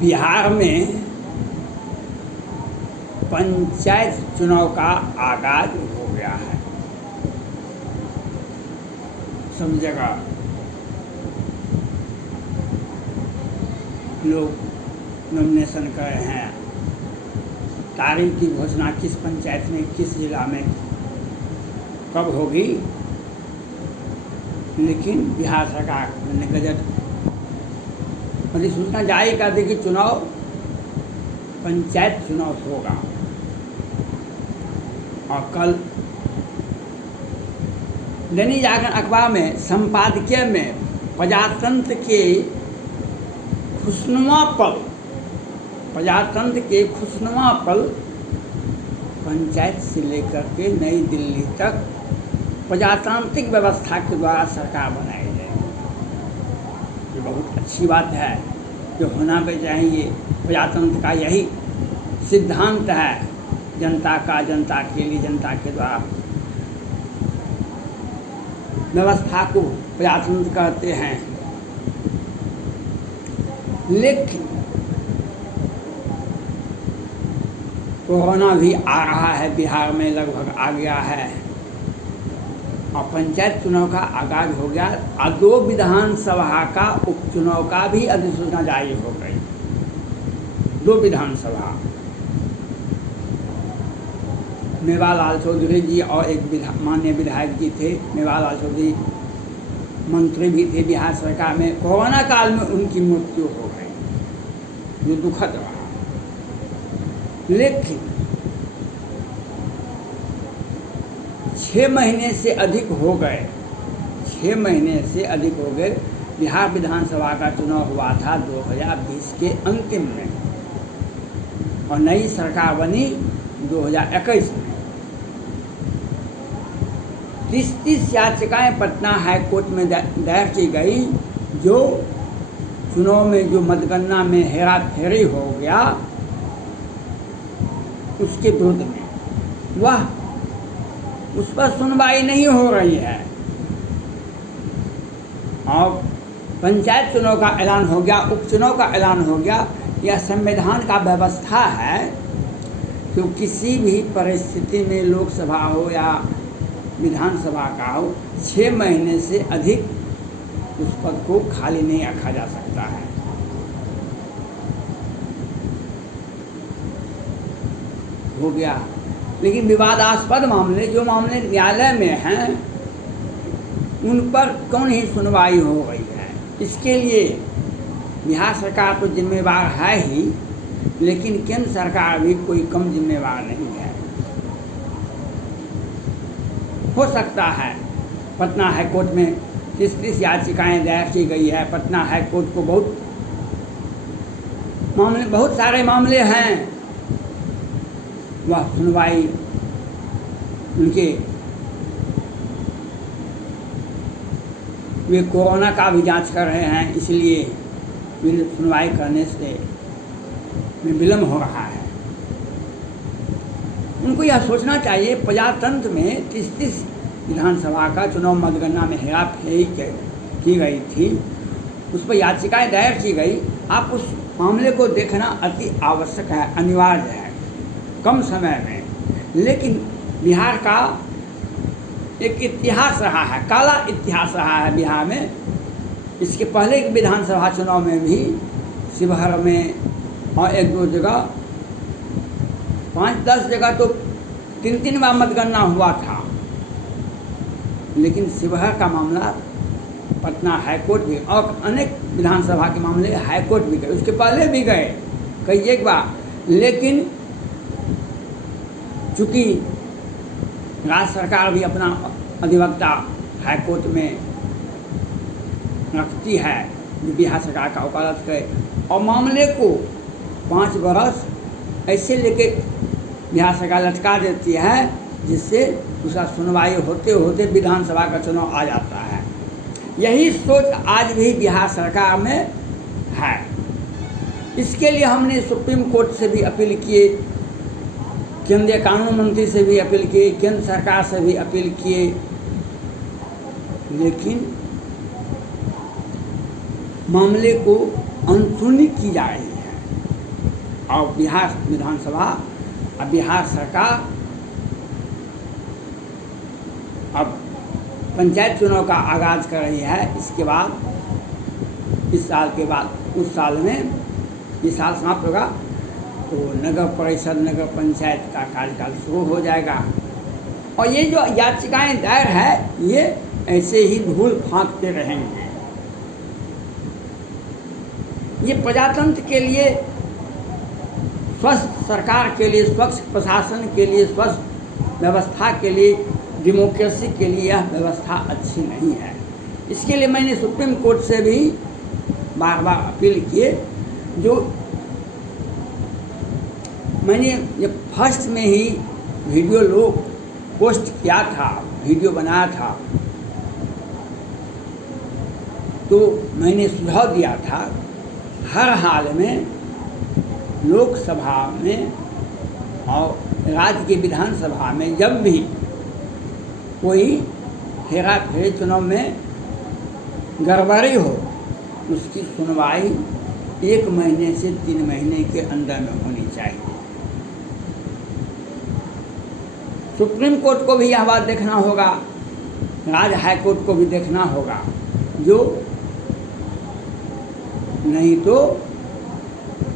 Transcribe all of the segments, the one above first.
बिहार में पंचायत चुनाव का आगाज हो गया है। सब जगह लोग नॉमिनेशन कर रहे हैं। तारीख की घोषणा किस पंचायत में, किस जिला में कब होगी, लेकिन बिहार सरकार ने गजट अधिसूचना जारी कर दी कि चुनाव पंचायत चुनाव होगा। और कल दैनिक जागरण अखबार में संपादकीय में प्रजातंत्र के खुशनुमा पल पंचायत से लेकर के नई दिल्ली तक प्रजातांत्रिक व्यवस्था के द्वारा सरकार बनाई जाएगी। ये बहुत अच्छी बात है, जो होना भी चाहिए। प्रजातंत्र का यही सिद्धांत है, जनता का, जनता के लिए, जनता के द्वारा व्यवस्था को प्रजातंत्र कहते हैं। लेकिन कोरोना भी आ रहा है, बिहार में लगभग आ गया है और पंचायत चुनाव का आगाज हो गया। और 2 विधानसभा का उपचुनाव का भी अधिसूचना जारी हो गई। 2 विधानसभा, मेवालाल चौधरी जी और एक माननीय विधायक जी थे। मेवालाल चौधरी मंत्री भी थे बिहार सरकार में। कोरोना काल में उनकी मृत्यु हो गई, जो दुखद रहा। लेकिन 6 महीने से अधिक हो गए, 6 महीने से अधिक हो गए। बिहार विधानसभा का चुनाव हुआ था 2020 के अंतिम में और नई सरकार बनी 2021 में। 30 याचिकाएं पटना हाई कोर्ट में दायर की गई, जो चुनाव में जो मतगणना में हेरा फेरी हो गया उसके विरुद्ध में, वह उस पर सुनवाई नहीं हो रही है। और पंचायत चुनाव का ऐलान हो गया, उपचुनाव का ऐलान हो गया। यह संविधान का व्यवस्था है कि किसी भी परिस्थिति में लोकसभा हो या विधानसभा का हो, 6 महीने से अधिक उस पद को खाली नहीं रखा जा सकता है। हो गया। लेकिन विवादास्पद मामले, जो मामले न्यायालय में हैं, उन पर क्यों नहीं सुनवाई हो रही है? इसके लिए बिहार सरकार तो जिम्मेवार है ही, लेकिन केंद्र सरकार भी कोई कम जिम्मेवार नहीं है। हो सकता है पटना हाई कोर्ट में 30 याचिकाएं दायर की गई है। पटना हाई कोर्ट को बहुत सारे मामले हैं, वह सुनवाई उनके, वे कोरोना का भी जांच कर रहे हैं, इसलिए सुनवाई करने से विलम्ब हो रहा है। उनको यह सोचना चाहिए, प्रजातंत्र में 30 विधानसभा का चुनाव मतगणना में हेरा फेरी की गई थी, उस पर याचिकाएं दायर की गई। आप उस मामले को देखना अति आवश्यक है, अनिवार्य है, कम समय में। लेकिन बिहार का एक इतिहास रहा है, काला इतिहास रहा है बिहार में। इसके पहले के विधानसभा चुनाव में भी शिवहर में और 1-2 जगह, 5-10 जगह तो 3-3 बार मतगणना हुआ था। लेकिन शिवहर का मामला पटना हाई कोर्ट भी, और अनेक विधानसभा के मामले हाई कोर्ट भी गए, उसके पहले भी गए कई एक बार। लेकिन चूँकि राज्य सरकार भी अपना अधिवक्ता हाई कोर्ट में रखती है, जो बिहार सरकार का वकालत करे, और मामले को 5 बरस ऐसे लेके बिहार सरकार लटका देती है, जिससे उसका सुनवाई होते होते विधानसभा का चुनाव आ जाता है। यही सोच आज भी बिहार सरकार में है। इसके लिए हमने सुप्रीम कोर्ट से भी अपील किए, केंद्रीय कानून मंत्री से भी अपील किए, केंद्र सरकार से भी अपील किए, लेकिन मामले को अनसुनी की जा रही है और बिहार विधानसभा और बिहार सरकार अब पंचायत चुनाव का आगाज़ कर रही है। इसके बाद इस साल के बाद उस साल में ये साल समाप्त होगा तो नगर परिषद नगर पंचायत का कार्यकाल शुरू हो जाएगा और ये जो याचिकाएं दायर है ये ऐसे ही धूल फांकते रहेंगे। ये प्रजातंत्र के लिए, स्वस्थ सरकार के लिए, स्वच्छ प्रशासन के लिए, स्वस्थ व्यवस्था के लिए, डेमोक्रेसी के लिए यह व्यवस्था अच्छी नहीं है। इसके लिए मैंने सुप्रीम कोर्ट से भी बार बार अपील किए। जो मैंने ये फर्स्ट में ही वीडियो लोग पोस्ट किया था, वीडियो बनाया था, तो मैंने सुझाव दिया था हर हाल में लोकसभा में और राज्य की विधानसभा में जब भी कोई हेरा फेरी चुनाव में गड़बड़ी हो उसकी सुनवाई 1 महीने से 3 महीने के अंदर में होनी चाहिए। सुप्रीम कोर्ट को भी यह बात देखना होगा, राज्य हाई कोर्ट को भी देखना होगा, जो नहीं तो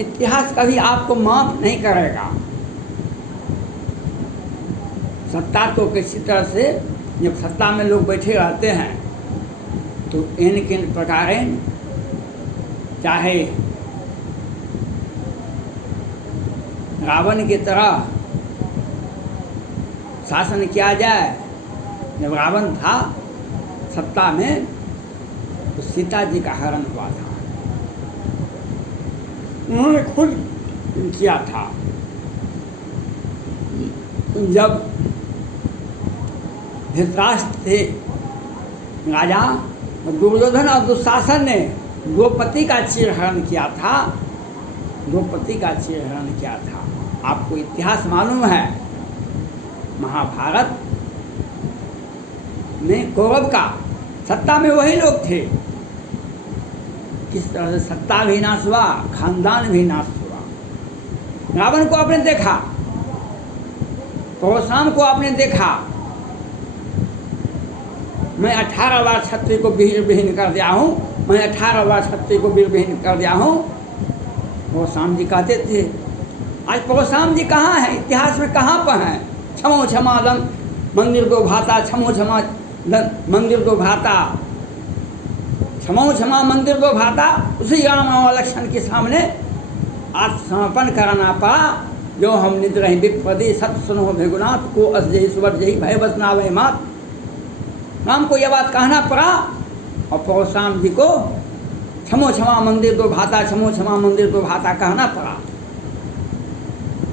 इतिहास कभी आपको माफ नहीं करेगा। सत्ता तो किसी तरह से जब सत्ता में लोग बैठे रहते हैं तो इन प्रकार चाहे रावण की तरह शासन किया जाए। जब रावण था सत्ता में तो सीता जी का हरण हुआ था, उन्होंने खुद किया था। जब धृतराष्ट्र थे राजा, दुर्योधन और दुशासन ने द्रौपदी का चीरहरण किया था, द्रौपदी का चीरहरण किया था। आपको इतिहास मालूम है, महाभारत में कौरव का सत्ता में वही लोग थे। किस तरह से सत्ता भी नाश हुआ, खानदान भी नाश हुआ। रावण को आपने देखा, परशुराम को आपने देखा, मैं 18 बार क्षत्रिय को वीर विहीन कर दिया हूँ, मैं 18 बार क्षत्रिय को वीर विहीन कर दिया हूँ, परशुराम जी कहते थे। आज परशुराम जी कहाँ हैं, इतिहास में कहाँ पर हैं? क्षमो क्षमा दम मंदिर को भाता, क्षमो क्षमा मंदिर को भाता, क्षमो क्षमा मंदिर को भाता। उसी राम लक्ष्मण के सामने आत्मसमर्पण कराना पड़ा। जो हम नित रही विपदी सत सुनो भेगुनाथ को अस जही सुवर जही भय बसना वही मात। राम को यह बात कहना पड़ा और परशुराम जी को क्षमो क्षमा मंदिर को भाता, क्षमो क्षमा मंदिर को भाता कहना पड़ा।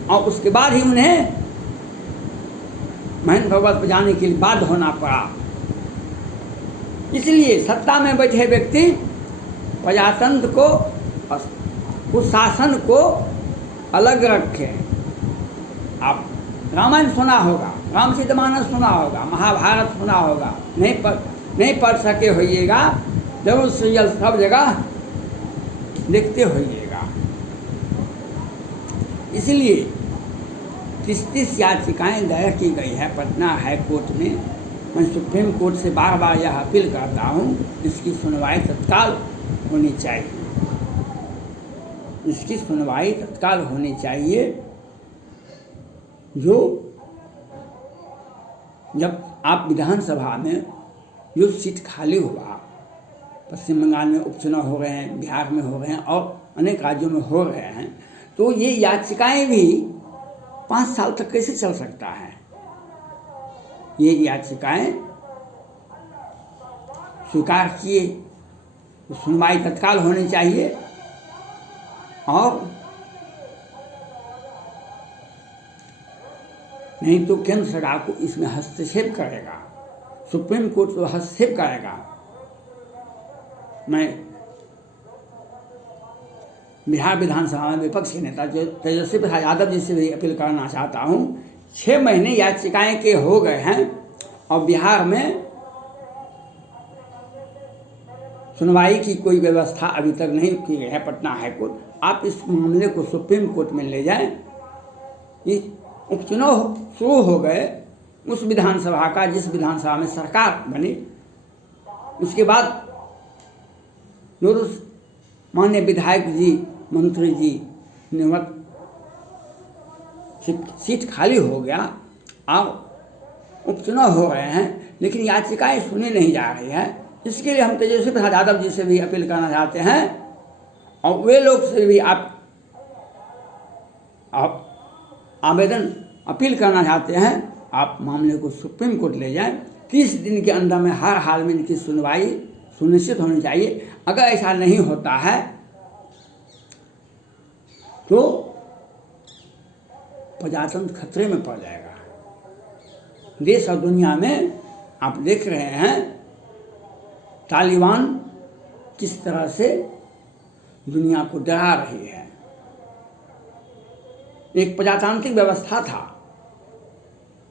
और उसके बाद ही उन्हें महेंद्र भगवत पर जाने के लिए बाध्य होना पड़ा। इसलिए सत्ता में बैठे व्यक्ति प्रजातंत्र को, कुशासन को अलग रखें। आप रामायण सुना होगा, रामचरितमानस सुना होगा, महाभारत सुना होगा, नहीं पढ़ सके होइएगा, जरूर सीरियल सब जगह देखते होइएगा। इसलिए 30 याचिकाएँ दायर की गई है पटना हाई कोर्ट में। मैं सुप्रीम कोर्ट से बार बार यह अपील करता हूँ, इसकी सुनवाई तत्काल होनी चाहिए, इसकी सुनवाई तत्काल होनी चाहिए। जो जब आप विधानसभा में जो सीट खाली हुआ, पश्चिम बंगाल में उपचुनाव हो रहे हैं, बिहार में हो रहे हैं और अनेक राज्यों में हो रहे हैं, तो ये याचिकाएं भी 5 साल तक कैसे चल सकता है? ये याचिकाएं स्वीकार किए, सुनवाई तत्काल होनी चाहिए और नहीं तो केंद्र सरकार को इसमें हस्तक्षेप करेगा, सुप्रीम कोर्ट को हस्तक्षेप करेगा। मैं बिहार विधानसभा में विपक्ष के नेता जो तेजस्वी प्रसाद यादव जी से भी अपील करना चाहता हूँ। 6 महीने याचिकाएं के हो गए हैं और बिहार में सुनवाई की कोई व्यवस्था अभी तक नहीं की गई है पटना हाई कोर्ट, आप इस मामले को सुप्रीम कोर्ट में ले जाएं। इस उपचुनाव शुरू हो गए उस विधानसभा का जिस विधानसभा में सरकार बनी, उसके बाद जो माननीय विधायक जी, मंत्री जी निवृत्त, सीट खाली हो गया, अब उपचुनाव हो रहे हैं, लेकिन याचिकाएं सुनी नहीं जा रही है। इसके लिए हम तेजस्वी प्रसाद यादव जी से भी अपील करना चाहते हैं और वे लोग से भी आप आवेदन अपील करना चाहते हैं, आप मामले को सुप्रीम कोर्ट ले जाएं। 30 दिन के अंदर में हर हाल में इनकी सुनवाई सुनिश्चित होनी चाहिए। अगर ऐसा नहीं होता है तो प्रजातंत्र खतरे में पड़ जाएगा। देश और दुनिया में आप देख रहे हैं तालिबान किस तरह से दुनिया को डरा रही है। एक प्रजातांत्रिक व्यवस्था था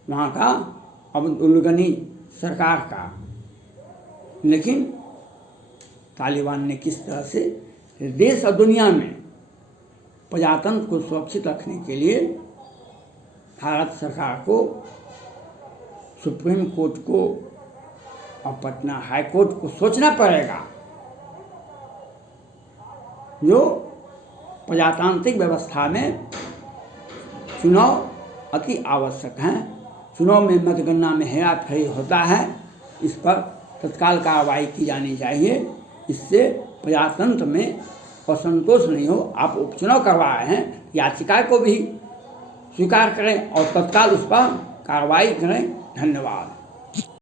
वहाँ का अब्दुल गनी सरकार का, लेकिन तालिबान ने किस तरह से देश और दुनिया में प्रजातंत्र को सुरक्षित रखने के लिए भारत सरकार को, सुप्रीम कोर्ट को और पटना हाई कोर्ट को सोचना पड़ेगा। जो प्रजातांत्रिक व्यवस्था में चुनाव अति आवश्यक हैं, चुनाव में मतगणना में हेराफेरी होता है, इस पर तत्काल कार्रवाई की जानी चाहिए। इससे प्रजातंत्र में असंतोष नहीं हो। आप उपचुनाव करवा रहे हैं, याचिका को भी स्वीकार करें और तत्काल उस पर कार्रवाई करें। धन्यवाद।